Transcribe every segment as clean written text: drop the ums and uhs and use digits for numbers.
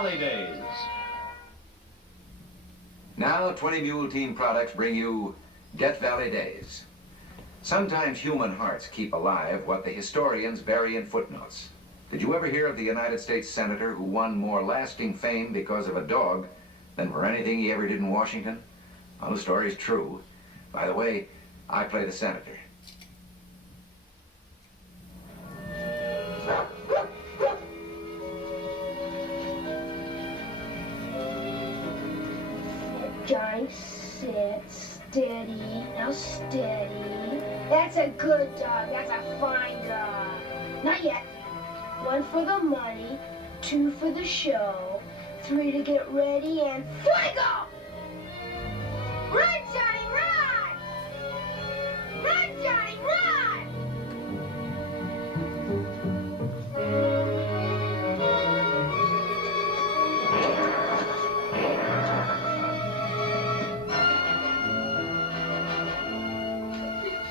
Valley Days. Now, 20 Mule Team products bring you Death Valley Days. Sometimes human hearts keep alive what the historians bury in footnotes. Did you ever hear of the United States senator who won more lasting fame because of a dog than for anything he ever did in Washington? Well, the story's true. By the way, I play the senator. Johnny, sit, steady, now steady. That's a good dog, that's a fine dog. Not yet. 1 for the money, 2 for the show, 3 to get ready, and fuego! Run, Johnny, run! Run, Johnny, run!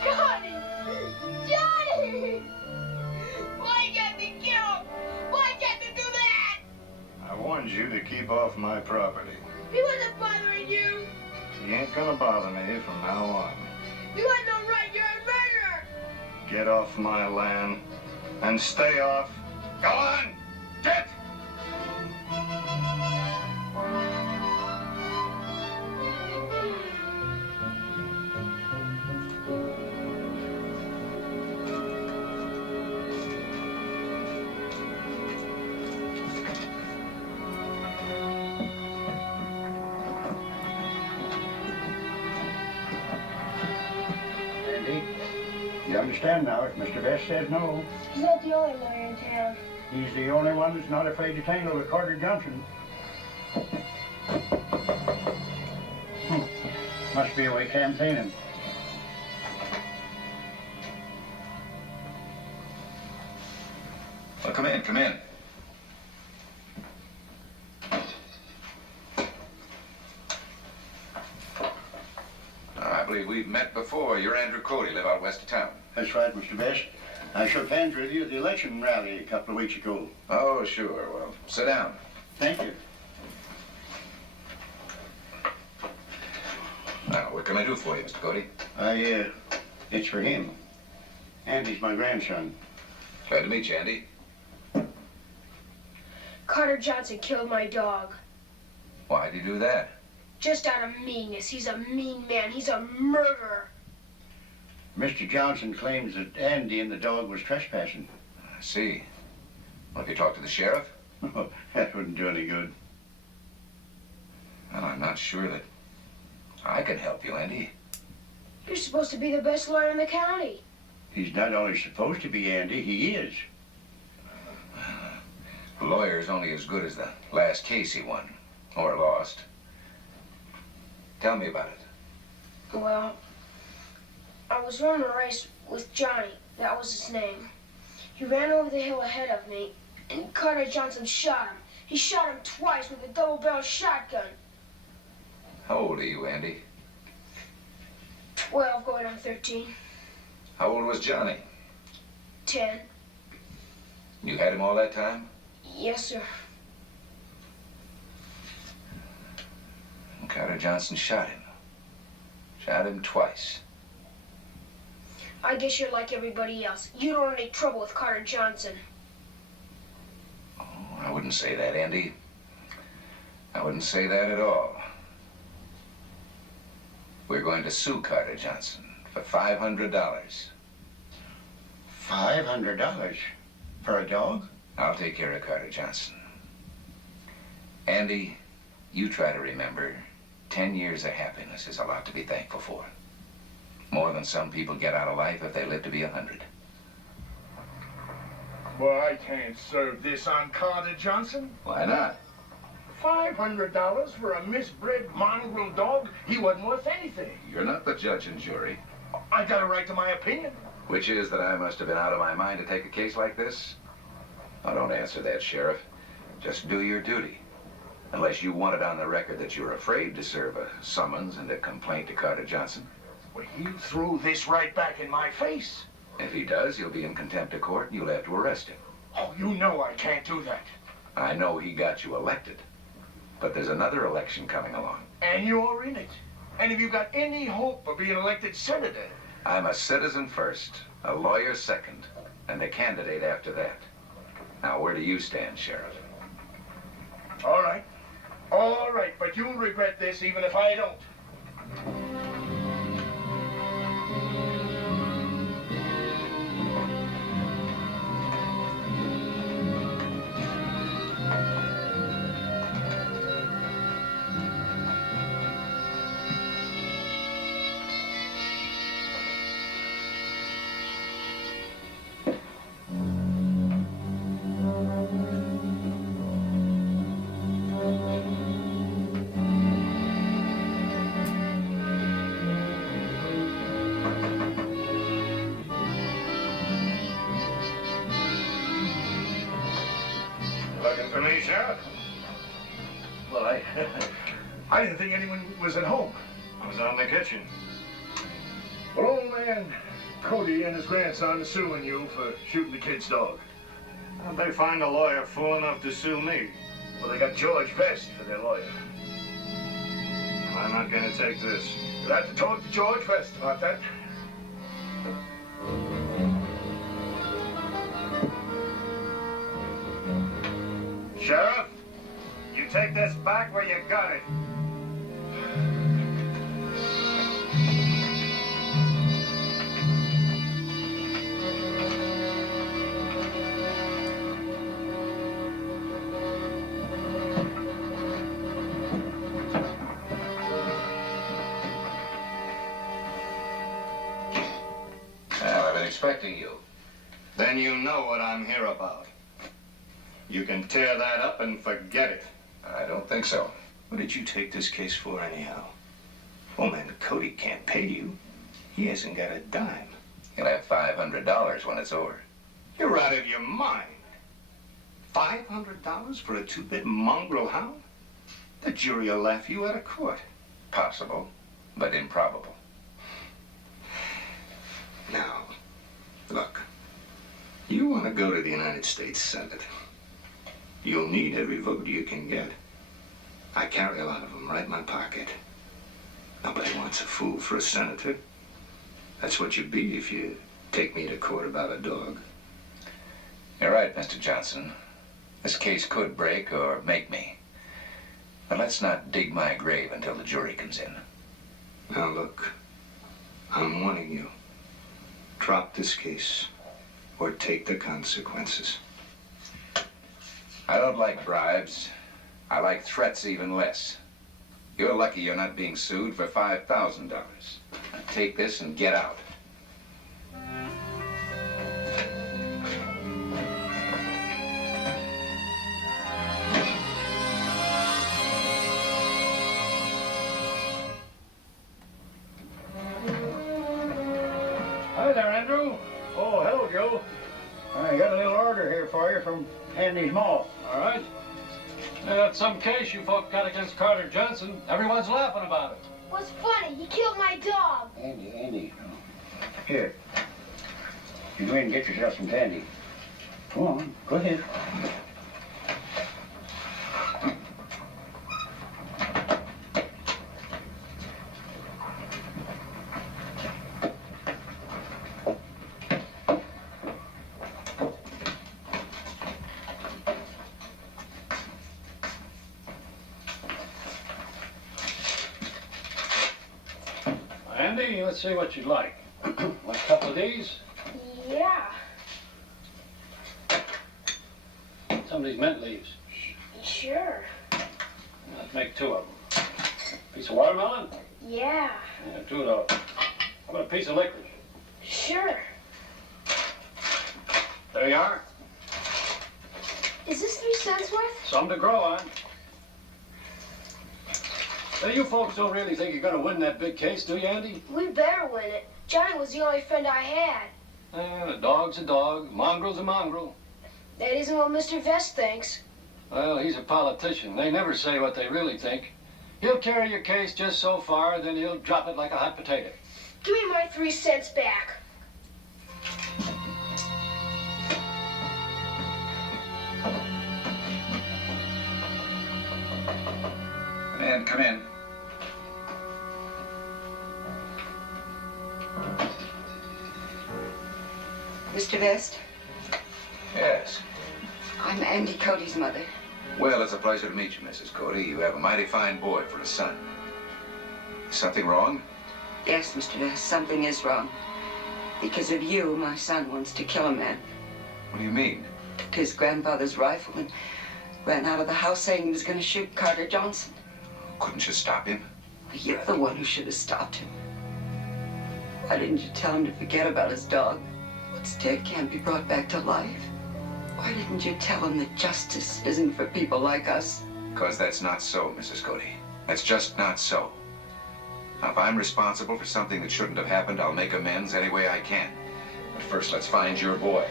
Johnny! Johnny! Why you get me killed? Why you get me do that? I warned you to keep off my property. He wasn't bothering you. He ain't gonna bother me from now on. You had no right, you're a murderer! Get off my land and stay off. Go on! Get! Andy, you understand now if Mr. Best says no. He's not the only lawyer in town. He's the only one that's not afraid to tangle with Carter Johnson. Must be away campaigning. Well, come in, come in. I believe we've met before. You're Andrew Cody, live out west of town. That's right, Mr. Best. I shook hands with you at the election rally a couple of weeks ago. Oh, sure. Well, sit down. Thank you. Now, what can I do for you, Mr. Cody? It's for him. Andy's my grandson. Glad to meet you, Andy. Carter Johnson killed my dog. Why'd you do that? Just out of meanness. He's a mean man. He's a murderer. Mr. Johnson claims that Andy and the dog was trespassing. I see. Well, have you talked to the sheriff? That wouldn't do any good. Well, I'm not sure that I can help you, Andy. You're supposed to be the best lawyer in the county. He's not only supposed to be, Andy, he is. A lawyer's only as good as the last case he won, or lost. Tell me about it. Well, I was running a race with Johnny. That was his name. He ran over the hill ahead of me, and Carter Johnson shot him. He shot him twice with a double-barrel shotgun. How old are you, Andy? 12 going on 13. How old was Johnny? 10. You had him all that time? Yes, sir. And Carter Johnson shot him. Shot him twice. I guess you're like everybody else. You don't have any trouble with Carter Johnson. Oh, I wouldn't say that, Andy. I wouldn't say that at all. We're going to sue Carter Johnson for $500. $500 for a dog? I'll take care of Carter Johnson. Andy, you try to remember 10 years of happiness is a lot to be thankful for. More than some people get out of life if they live to be 100. Well, I can't serve this on Carter Johnson. Why not? $500 for a misbred mongrel dog? He wasn't worth anything. You're not the judge and jury. I got a right to my opinion. Which is that I must have been out of my mind to take a case like this? Now, don't answer that, Sheriff. Just do your duty. Unless you want it on the record that you're afraid to serve a summons and a complaint to Carter Johnson. Well, he threw this right back in my face. If he does, he'll be in contempt of court and you'll have to arrest him. Oh, you know I can't do that. I know he got you elected, but there's another election coming along. And you're in it. And have you got any hope of being elected senator? I'm a citizen first, a lawyer second, and a candidate after that. Now, where do you stand, Sheriff? All right. All right, but you'll regret this even if I don't. Looking for me, Sheriff? Well, I didn't think anyone was at home. I was out in the kitchen. Well, old man Cody and his grandson are suing you for shooting the kid's dog. How'd they find a lawyer fool enough to sue me? Well, they got George Vest for their lawyer. I'm not gonna take this. You'll have to talk to George Vest about that. Sheriff, you take this back where you got it. Well, I've been expecting you. Then you know what I'm here about. You can tear that up and forget it. I don't think so. What did you take this case for anyhow? Old man Cody can't pay you. He hasn't got a dime. You'll have $500 when it's over. You're out of your mind. $500 for a two-bit mongrel hound? The jury will laugh you out of court. Possible, but improbable. Now, look. You want to go to the United States Senate. You'll need every vote you can get. I carry a lot of them right in my pocket. Nobody wants a fool for a senator. That's what you'd be if you take me to court about a dog. You're right, Mr. Johnson. This case could break or make me. But let's not dig my grave until the jury comes in. Now look, I'm warning you. Drop this case or take the consequences. I don't like bribes. I like threats even less. You're lucky you're not being sued for $5,000. Now take this and get out. Hi there, Andrew. Oh, hello, Joe. I got a little order here for you from Andy's Mall. All right. That's some case you folk got against Carter Johnson. Everyone's laughing about it. What's funny? He killed my dog. Andy. Here. You go in and get yourself some candy. Go on, go ahead. Andy, let's see what you'd like. Want a couple of these? Yeah, Some of these mint leaves. sure. Let's make two of them. Piece of watermelon? Yeah, Yeah, two of those. How about a piece of licorice? sure. There you are. Is this 3 cents worth? Some to grow on. Now, you folks don't really think you're going to win that big case, do you, Andy? We better win it. Johnny was the only friend I had. A dog's a dog, mongrel's a mongrel. That isn't what Mr. Vest thinks. Well, he's a politician. They never say what they really think. He'll carry your case just so far, then he'll drop it like a hot potato. Give me my 3 cents back. And come in. Mr. Vest, Yes. I'm Andy Cody's mother. Well, it's a pleasure to meet you, Mrs. Cody. You have a mighty fine boy for a son. Is something wrong? Yes, Mr. Vest, something is wrong. Because of you, my son wants to kill a man. What do you mean? Took his grandfather's rifle and ran out of the house saying he was going to shoot Carter Johnson. Couldn't you stop him? You're the one who should have stopped him. Why didn't you tell him to forget about his dog? What's dead can't be brought back to life. Why didn't you tell him that justice isn't for people like us? Because that's not so, Mrs. Cody. That's just not so. Now, if I'm responsible for something that shouldn't have happened, I'll make amends any way I can. But first, let's find your boy.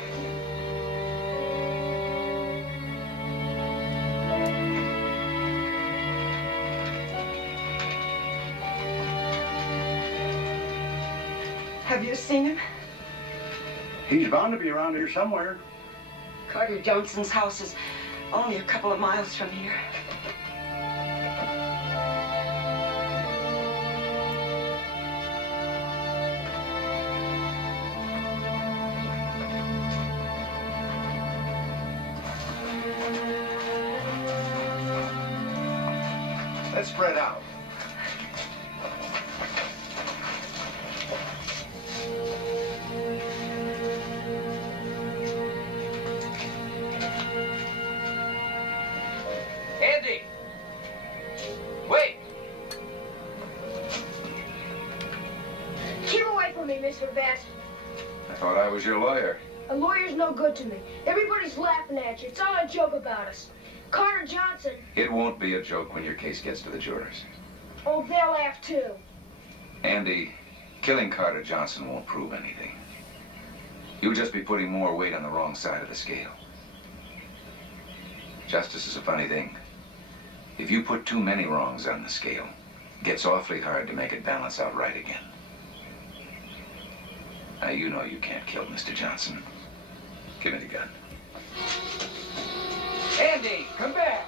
Have you seen him? He's bound to be around here somewhere. Carter Johnson's house is only a couple of miles from here. Let's spread out. Andy! Wait! Keep away from me, Mr. Vest. I thought I was your lawyer. A lawyer's no good to me. Everybody's laughing at you. It's all a joke about us. Carter Johnson, It won't be a joke when your case gets to the jurors. oh, they'll laugh too. Andy, killing Carter Johnson won't prove anything. You'll just be putting more weight on the wrong side of the scale. Justice is a funny thing. If you put too many wrongs on the scale, it gets awfully hard to make it balance out right again. Now, you know you can't kill Mr. Johnson. Give me the gun. Andy, come back!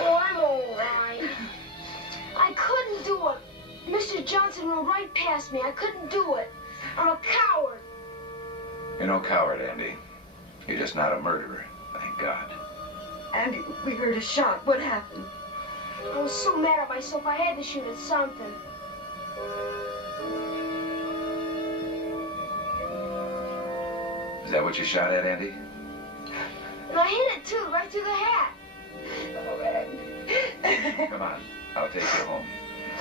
Oh, I'm all right. I couldn't do it. Mr. Johnson rode right past me. I couldn't do it. I'm a coward. You're no coward, Andy. You're just not a murderer, thank God. Andy, we heard a shot. What happened? I was so mad at myself, I had to shoot at something. Is that what you shot at, Andy? And I hit it too, right through the hat. Oh, Andy. Come on, I'll take you home.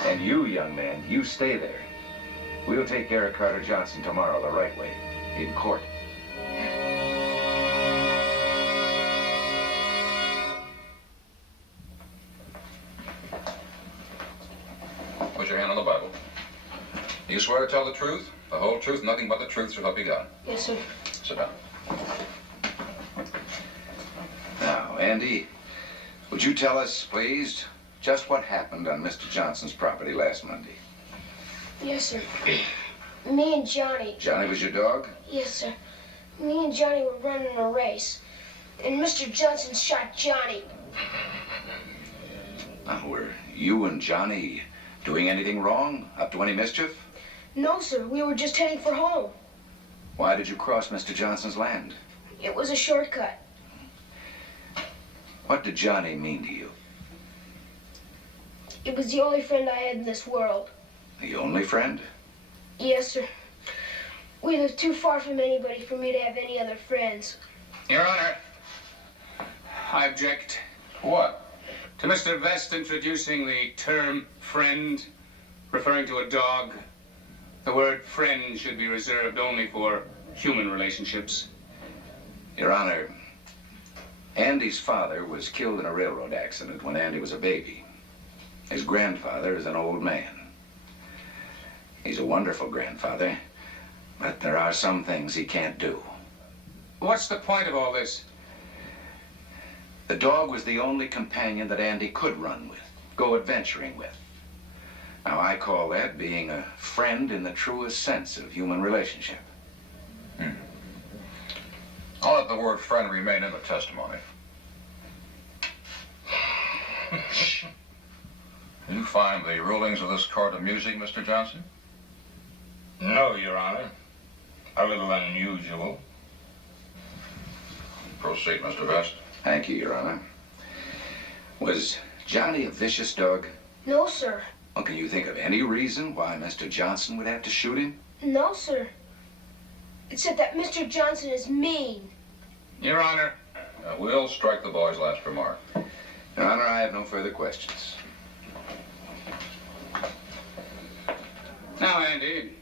And you, young man, you stay there. We'll take care of Carter Johnson tomorrow the right way, in court. Put your hand on the Bible. Do you swear to tell the truth, the whole truth, nothing but the truth, so help you God? Yes, sir. Sit down. Now, Andy, would you tell us, please, just what happened on Mr. Johnson's property last Monday? Yes, sir. Me and Johnny. Johnny was your dog? Yes, sir. Me and Johnny were running a race. And Mr. Johnson shot Johnny. Now, were you and Johnny doing anything wrong? Up to any mischief? No, sir. We were just heading for home. Why did you cross Mr. Johnson's land? It was a shortcut. What did Johnny mean to you? It was the only friend I had in this world. The only friend? Yes, sir. We live too far from anybody for me to have any other friends. Your Honor, I object. What? To Mr. Vest introducing the term friend, referring to a dog. The word friend should be reserved only for human relationships. Your Honor, Andy's father was killed in a railroad accident when Andy was a baby. His grandfather is an old man. He's a wonderful grandfather, but there are some things he can't do. What's the point of all this? The dog was the only companion that Andy could run with, go adventuring with. Now, I call that being a friend in the truest sense of human relationship. I'll let the word friend remain in the testimony. You find the rulings of this court amusing, Mr. Johnson? No, Your Honor. A little unusual. Proceed, Mr. Vest. Thank you, Your Honor. Was Johnny a vicious dog? No, sir. Well, can you think of any reason why Mr. Johnson would have to shoot him? No, sir. Except that Mr. Johnson is mean. Your Honor. We'll strike the boy's last remark. Your Honor, I have no further questions. Now, Andy,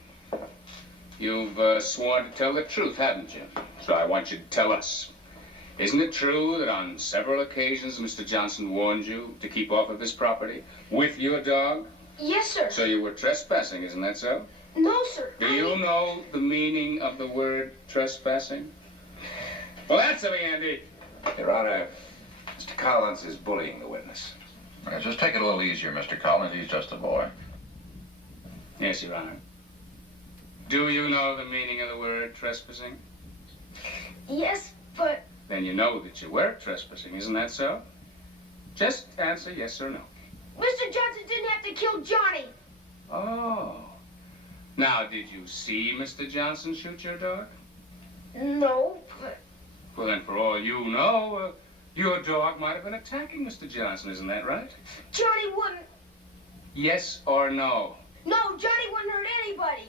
you've sworn to tell the truth, haven't you? So I want you to tell us. Isn't it true that on several occasions Mr. Johnson warned you to keep off of his property with your dog? Yes, sir. So you were trespassing, isn't that so? No, sir. Do you know the meaning of the word trespassing? Well, answer me, Andy. Your Honor, Mr. Collins is bullying the witness. Just take it a little easier, Mr. Collins. He's just a boy. Yes, Your Honor. Do you know the meaning of the word trespassing? Yes, but... Then you know that you were trespassing, isn't that so? Just answer yes or no. Mr. Johnson didn't have to kill Johnny. Oh. Now, did you see Mr. Johnson shoot your dog? No, but... Well, then, for all you know, your dog might have been attacking Mr. Johnson, isn't that right? Johnny wouldn't... Yes or no? No, Johnny wouldn't hurt anybody.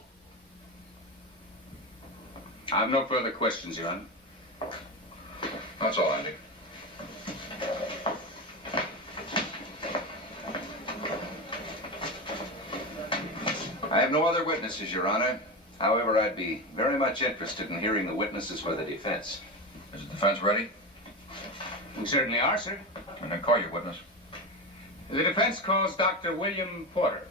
I have no further questions, Your Honor. That's all, Andy. I have no other witnesses, Your Honor. However, I'd be very much interested in hearing the witnesses for the defense. Is the defense ready? We certainly are, sir. And then call your witness. The defense calls Dr. William Porter.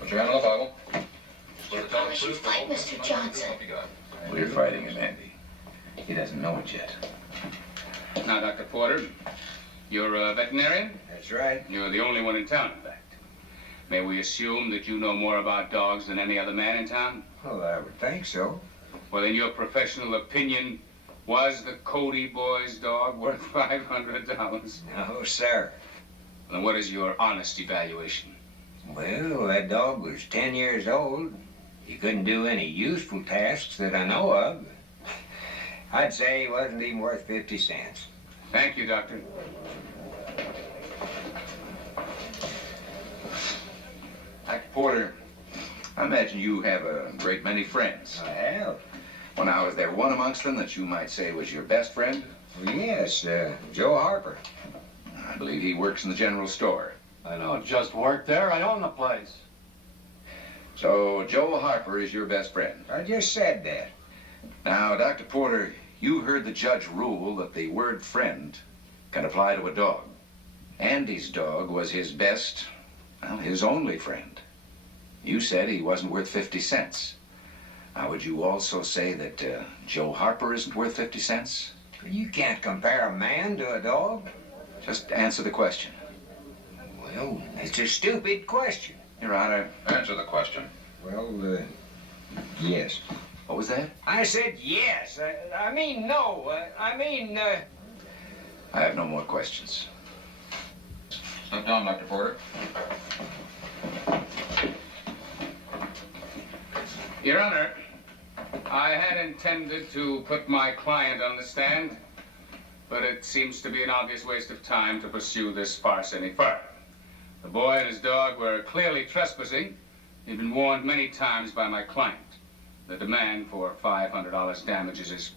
Put your hand on the Bible. You promise you fight Mr. Johnson. We're fighting him, Andy. He doesn't know it yet. Now, Dr. Porter, you're a veterinarian? That's right. You're the only one in town, in fact. May we assume that you know more about dogs than any other man in town? Well, I would think so. Well, in your professional opinion, was the Cody boy's dog worth $500? No, sir. And what is your honest evaluation? Well, that dog was 10 years old. He couldn't do any useful tasks that I know of. I'd say he wasn't even worth 50 cents. Thank you, Doctor. Dr. Porter, I imagine you have a great many friends. I have. Well, now, is there one amongst them that you might say was your best friend? Well, yes, Joe Harper. I believe he works in the general store. I don't just work there. I own the place. So, Joe Harper is your best friend. I just said that. Now, Dr. Porter, you heard the judge rule that the word friend can apply to a dog. Andy's dog was his best, well, his only friend. You said he wasn't worth 50 cents. Now, would you also say that Joe Harper isn't worth 50 cents? You can't compare a man to a dog. Just answer the question. Well, it's a stupid question. Your Honor. Answer the question. Well, yes. What was that? I said yes. I mean no. I have no more questions. Step down, Dr. Porter. Your Honor, I had intended to put my client on the stand, but it seems to be an obvious waste of time to pursue this farce any further. The boy and his dog were clearly trespassing. He'd been warned many times by my client. The demand for $500 damages is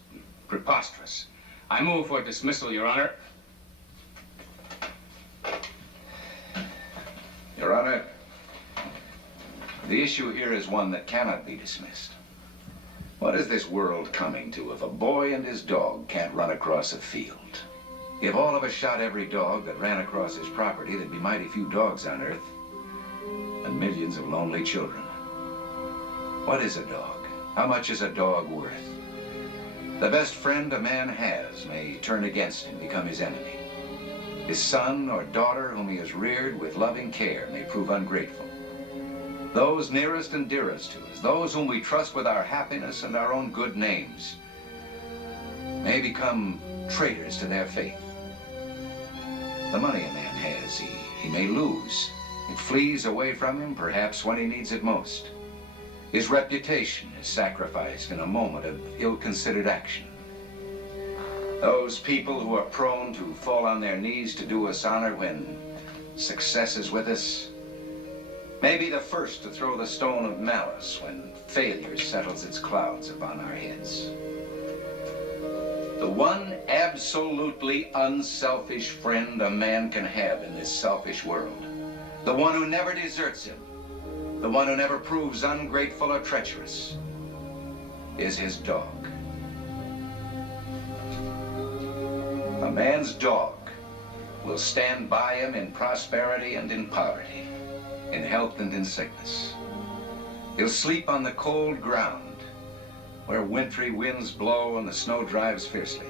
preposterous. I move for dismissal, Your Honor. Your Honor, The issue here is one that cannot be dismissed. What is this world coming to if a boy and his dog can't run across a field? If all of us shot every dog that ran across his property, there'd be mighty few dogs on Earth and millions of lonely children. What is a dog? How much is a dog worth? The best friend a man has may turn against him, become his enemy. His son or daughter whom he has reared with loving care may prove ungrateful. Those nearest and dearest to us, those whom we trust with our happiness and our own good names, may become traitors to their faith. The money a man has, he may lose. It flees away from him, perhaps when he needs it most. His reputation is sacrificed in a moment of ill-considered action. Those people who are prone to fall on their knees to do us honor when success is with us may be the first to throw the stone of malice when failure settles its clouds upon our heads. The one absolutely unselfish friend a man can have in this selfish world, the one who never deserts him, the one who never proves ungrateful or treacherous, is his dog. A man's dog will stand by him in prosperity and in poverty, in health and in sickness. He'll sleep on the cold ground where wintry winds blow and the snow drives fiercely,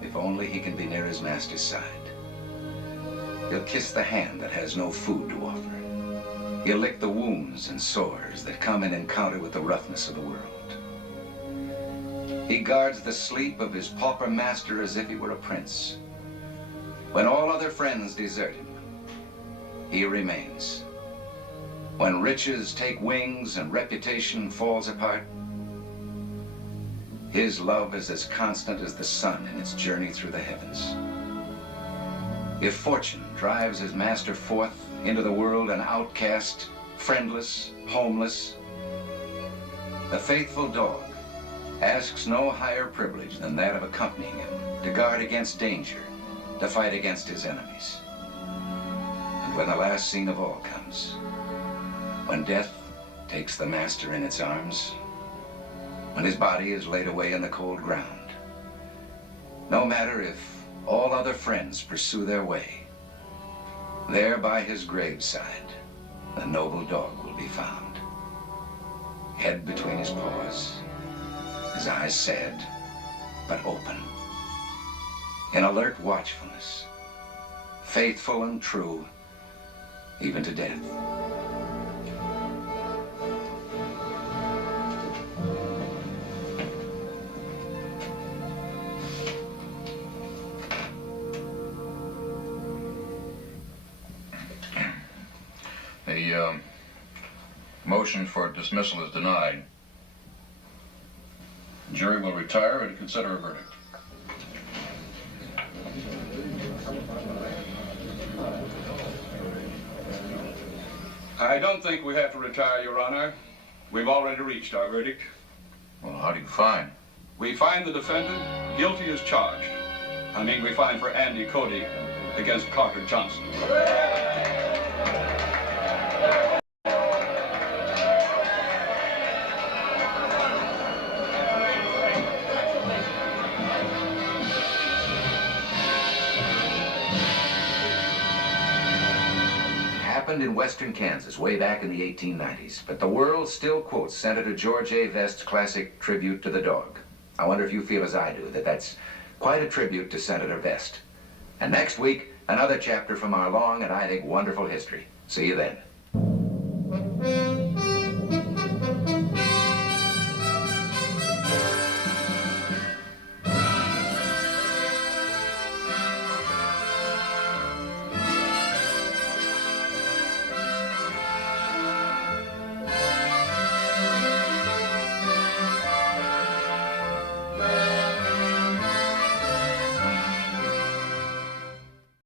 if only he can be near his master's side. He'll kiss the hand that has no food to offer. He'll lick the wounds and sores that come in encounter with the roughness of the world. He guards the sleep of his pauper master as if he were a prince. When all other friends desert him, he remains. When riches take wings and reputation falls apart, his love is as constant as the sun in its journey through the heavens. If fortune drives his master forth into the world an outcast, friendless, homeless, the faithful dog asks no higher privilege than that of accompanying him to guard against danger, to fight against his enemies. And when the last scene of all comes, when death takes the master in its arms, when his body is laid away in the cold ground, no matter if all other friends pursue their way, there by his graveside, the noble dog will be found. Head between his paws, his eyes sad, but open, in alert watchfulness, faithful and true, even to death. The motion for dismissal is denied. The jury will retire and consider a verdict. I don't think we have to retire, Your Honor. We've already reached our verdict. Well, how do you find? We find the defendant guilty as charged. I mean, we find for Andy Cody against Carter Johnson. In western Kansas way back in the 1890s, but the world still quotes Senator George A. Vest's classic tribute to the dog. I wonder if you feel as I do, that that's quite a tribute to Senator Vest. And next week, another chapter from our long and I think wonderful history. See you then.